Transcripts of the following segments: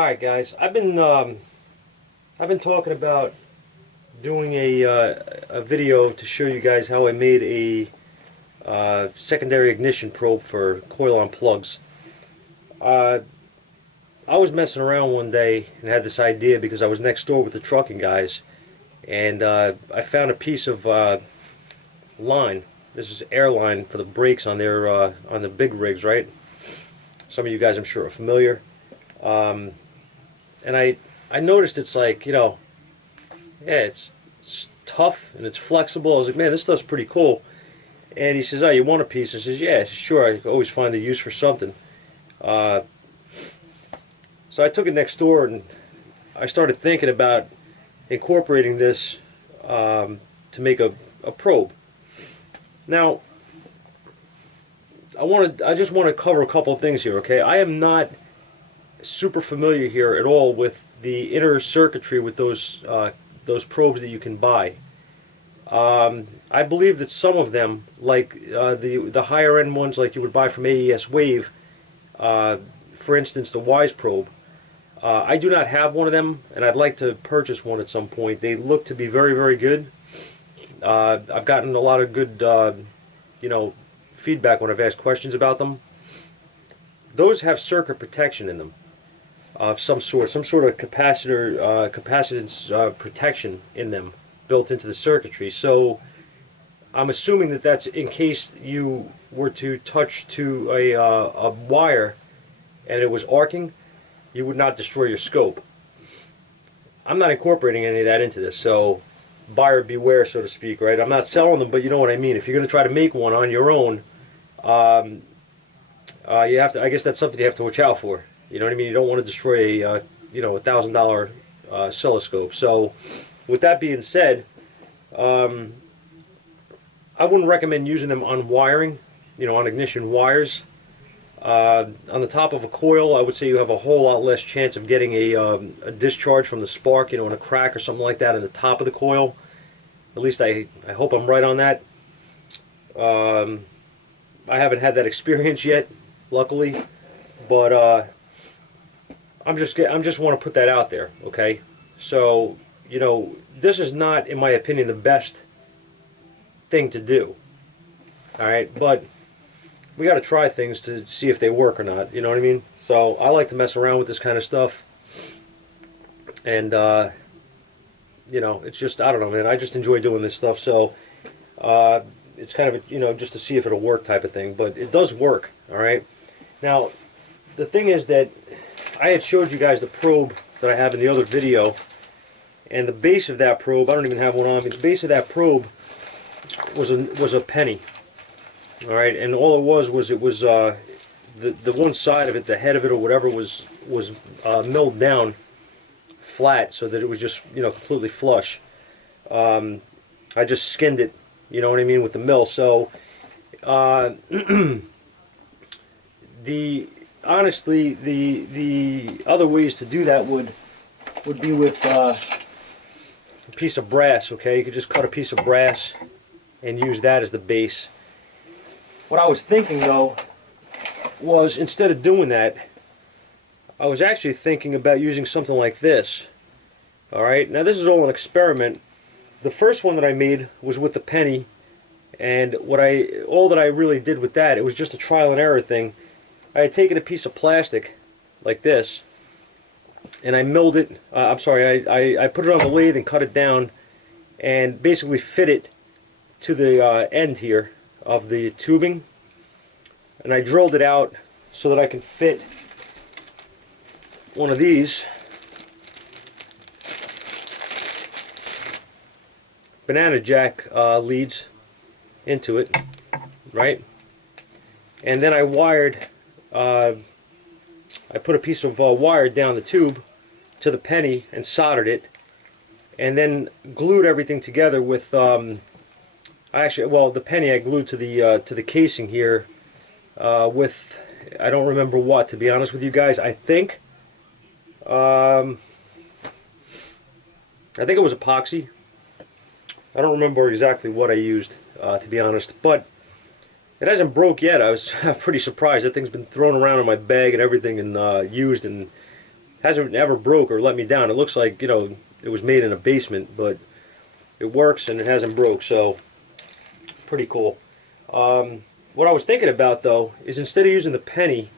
Alright guys, I've been talking about doing a video to show you guys how I made a secondary ignition probe for coil-on plugs. I was messing around one day and had this idea because I was next door with the trucking guys, and I found a piece of line. This is air line for the brakes on their on the big rigs, right? Some of you guys I'm sure are familiar. And I noticed it's like, yeah, it's tough and it's flexible. I was like, man, this stuff's pretty cool. And he says, oh, you want a piece? I says, yeah, sure. I always find the use for something. So I took it next door and I started thinking about incorporating this to make a probe. Now, I just want to cover a couple of things here, okay? I am not super familiar here at all with the inner circuitry with those probes that you can buy. I believe that some of them, like the higher end ones like you would buy from AES Wave, for instance the Wise probe, I do not have one of them, and I'd like to purchase one at some point. They look to be very, very good. I've gotten a lot of good feedback when I've asked questions about them. Those have circuit protection in them of some sort of capacitance protection in them built into the circuitry. So I'm assuming that that's in case you were to touch to a wire and it was arcing, you would not destroy your scope. I'm not incorporating any of that into this, so buyer beware, so to speak, right? I'm not selling them, but you know what I mean. If you're going to try to make one on your own, you have to. I guess that's something you have to watch out for. You know what I mean? You don't want to destroy a $1,000 oscilloscope. So, with that being said, I wouldn't recommend using them on wiring, on ignition wires. On the top of a coil, I would say you have a whole lot less chance of getting a discharge from the spark, and a crack or something like that in the top of the coil. At least I hope I'm right on that. I haven't had that experience yet, luckily, but I'm just want to put that out there, okay? So, this is not, in my opinion, the best thing to do. All right, but we got to try things to see if they work or not. You know what I mean? So I like to mess around with this kind of stuff, and it's just, I don't know, man. I just enjoy doing this stuff. So it's kind of just to see if it'll work type of thing. But it does work. All right. Now the thing is that I had showed you guys the probe that I have in the other video, and the base of that probe, I don't even have one on me. The base of that probe was a penny. All right, and all it was the one side of it, the head of it or whatever, was milled down flat so that it was just completely flush. I just skinned it, you know what I mean, with the mill. So honestly, the other ways to do that would be with a piece of brass. Okay, you could just cut a piece of brass and use that as the base. What I was thinking though was, instead of doing that, I was actually thinking about using something like this. Alright, now this is all an experiment. The first one that I made was with the penny, and all that I really did with that, it was just a trial and error thing. I had taken a piece of plastic like this, and I milled it, I put it on the lathe and cut it down, and basically fit it to the end here of the tubing, and I drilled it out so that I can fit one of these banana jack leads into it, right? And then I wired, I put a piece of wire down the tube to the penny and soldered it, and then glued everything together with the penny I glued to the casing here with, I don't remember what, to be honest with you guys. I think it was epoxy. I don't remember exactly what I used, to be honest, but it hasn't broke yet. I was pretty surprised. That thing's been thrown around in my bag and everything, and used, and hasn't ever broke or let me down. It looks like, you know, it was made in a basement, but it works and it hasn't broke, so pretty cool. What I was thinking about though is instead of using the penny,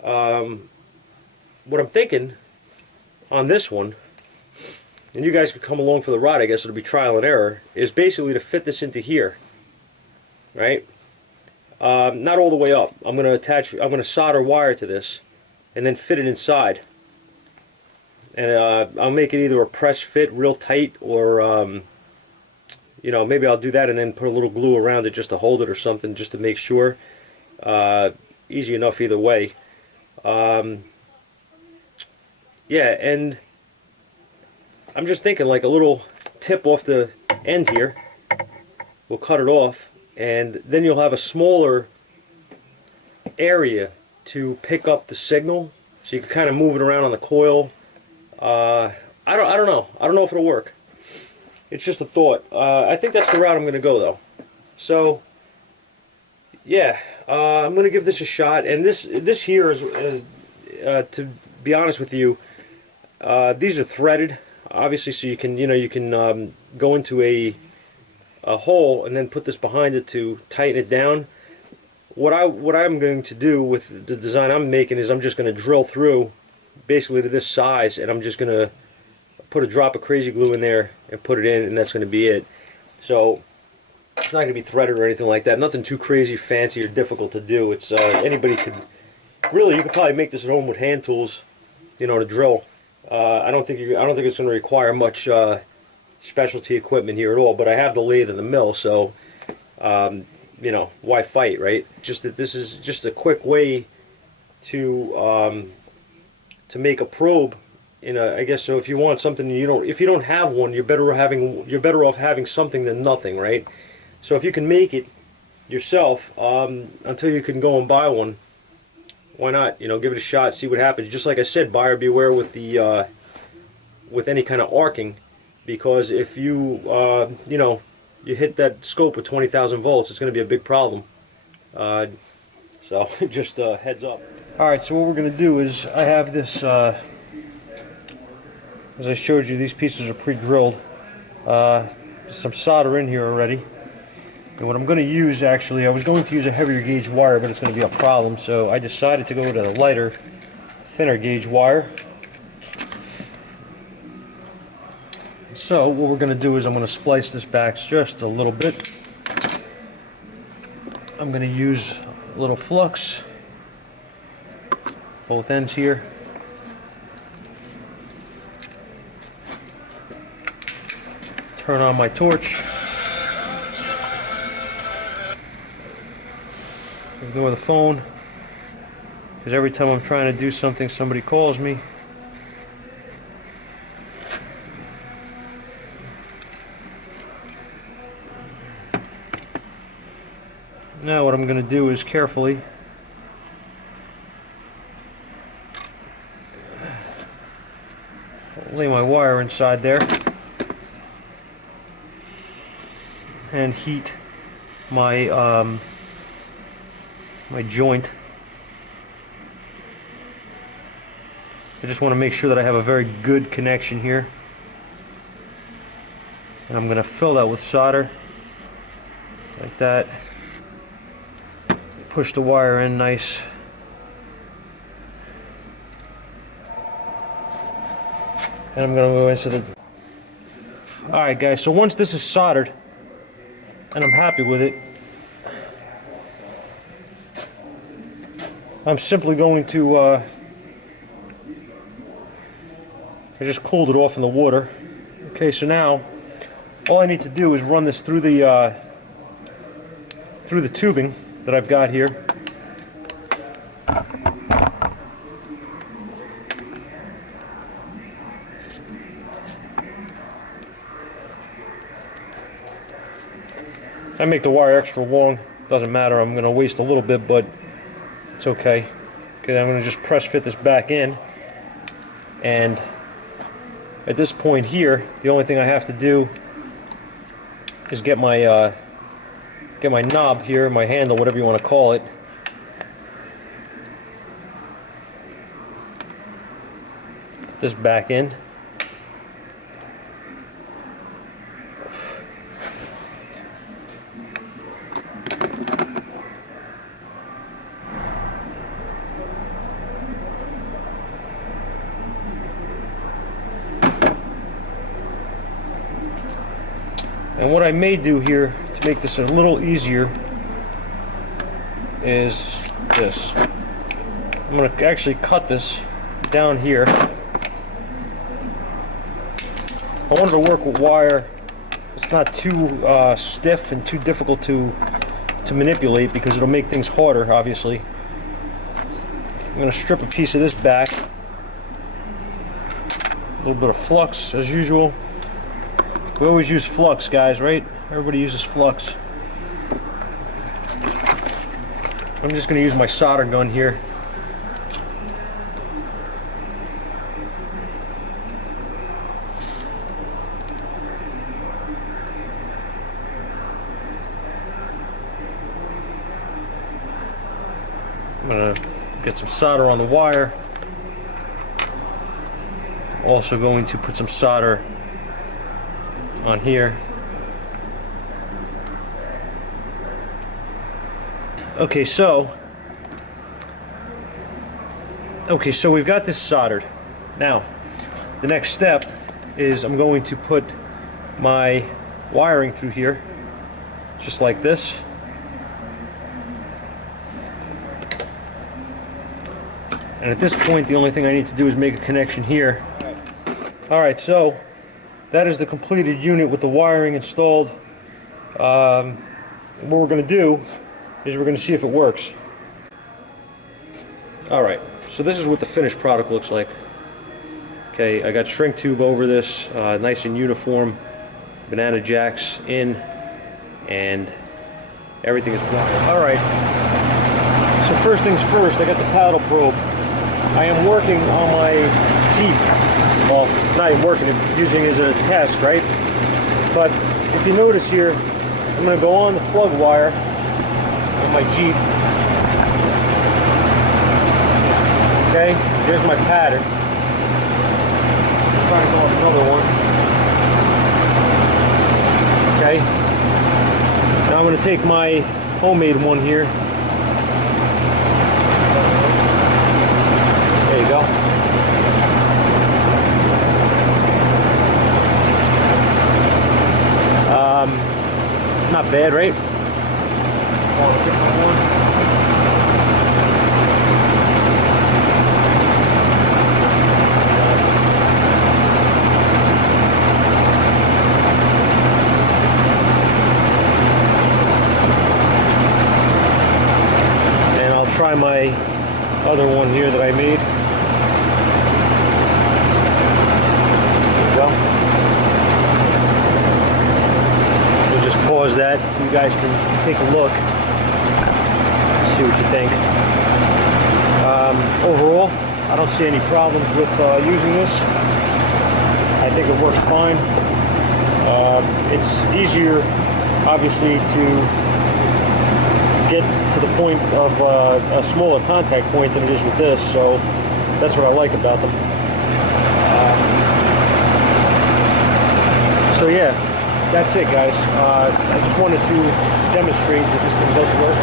what I'm thinking on this one, and you guys could come along for the ride, I guess it'll be trial and error, is basically to fit this into here, right? Not all the way up. I'm going to solder wire to this and then fit it inside. And I'll make it either a press fit real tight, or you know, maybe I'll do that and then put a little glue around it just to hold it or something, just to make sure. Easy enough either way. Yeah, and I'm just thinking like a little tip off the end here. We'll cut it off, and then you'll have a smaller area to pick up the signal, so you can kind of move it around on the coil. I don't know. I don't know if it'll work. It's just a thought. I think that's the route I'm going to go though. So yeah, I'm going to give this a shot. And this here is, to be honest with you, these are threaded, obviously, so you can go into a hole and then put this behind it to tighten it down. What I'm going to do with the design I'm making is I'm just going to drill through basically to this size, and I'm just going to put a drop of crazy glue in there and put it in, and that's going to be it. So it's not going to be threaded or anything like that. Nothing too crazy, fancy, or difficult to do. It's anybody could really. You could probably make this at home with hand tools, you know, to drill. I don't think it's going to require much specialty equipment here at all. But I have the lathe and the mill, so you know, why fight, right? Just that this is just a quick way to make a probe. I guess so. If you want something, if you don't have one, you're better off having something than nothing, right? So if you can make it yourself, until you can go and buy one, why not? You know, give it a shot, see what happens. Just like I said, buyer beware with the with any kind of arcing, because if you you know, you hit that scope with 20,000 volts, it's going to be a big problem. So just heads up. All right, so what we're going to do is I have this. As I showed you, these pieces are pre-drilled. Some solder in here already. And what I'm going to use, actually, I was going to use a heavier gauge wire, but it's going to be a problem, so I decided to go with a lighter, thinner gauge wire. So what we're going to do is I'm going to splice this back just a little bit. I'm going to use a little flux, both ends here. Turn on my torch. Ignore the phone, because every time I'm trying to do something, somebody calls me. Now what I'm going to do is carefully lay my wire inside there and heat my my joint. I just want to make sure that I have a very good connection here, and I'm going to fill that with solder like that. Push the wire in nice. And I'm going to go into the... Alright guys, so once this is soldered and I'm happy with it, I'm simply going to I just cooled it off in the water. Okay, so now all I need to do is run this through the tubing that I've got here. I make the wire extra long, doesn't matter, I'm going to waste a little bit, but it's okay. Okay, I'm going to just press fit this back in, and at this point here, the only thing I have to do is get my knob here, my handle, whatever you want to call it. Put this back in. And what I may do here to make this a little easier is this. I'm going to actually cut this down here. I wanted to work with wire. It's not too stiff and too difficult to manipulate because it'll make things harder, obviously. I'm going to strip a piece of this back. A little bit of flux as usual. We always use flux, guys, right? Everybody uses flux. I'm just going to use my solder gun here. I'm going to get some solder on the wire. Also going to put some solder on here. Okay, so we've got this soldered. Now, the next step is I'm going to put my wiring through here, just like this. And at this point, the only thing I need to do is make a connection here. Alright, so that is the completed unit with the wiring installed. What we're going to do is we're going to see if it works. Alright, so this is what the finished product looks like. Okay, I got shrink tube over this, nice and uniform, banana jacks in, and everything is wired. Alright, so first things first, I got the paddle probe. I am working on my Jeep. Well, not even working, I'm using it as a test, right? But if you notice here, I'm going to go on the plug wire on my Jeep. Okay, here's my pattern. I'm trying to go on another one. Okay. Now I'm going to take my homemade one here. There you go. Not bad, right? Oh, a different one. And I'll try my other one here that I made. There you go. Just pause that. You guys can take a look, see what you think. Overall, I don't see any problems with using this. I think it works fine. It's easier, obviously, to get to the point of a smaller contact point than it is with this, so that's what I like about them. So yeah. That's it, guys. I just wanted to demonstrate that this thing does work,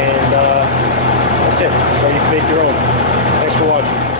and that's it. So you can make your own. Thanks for watching.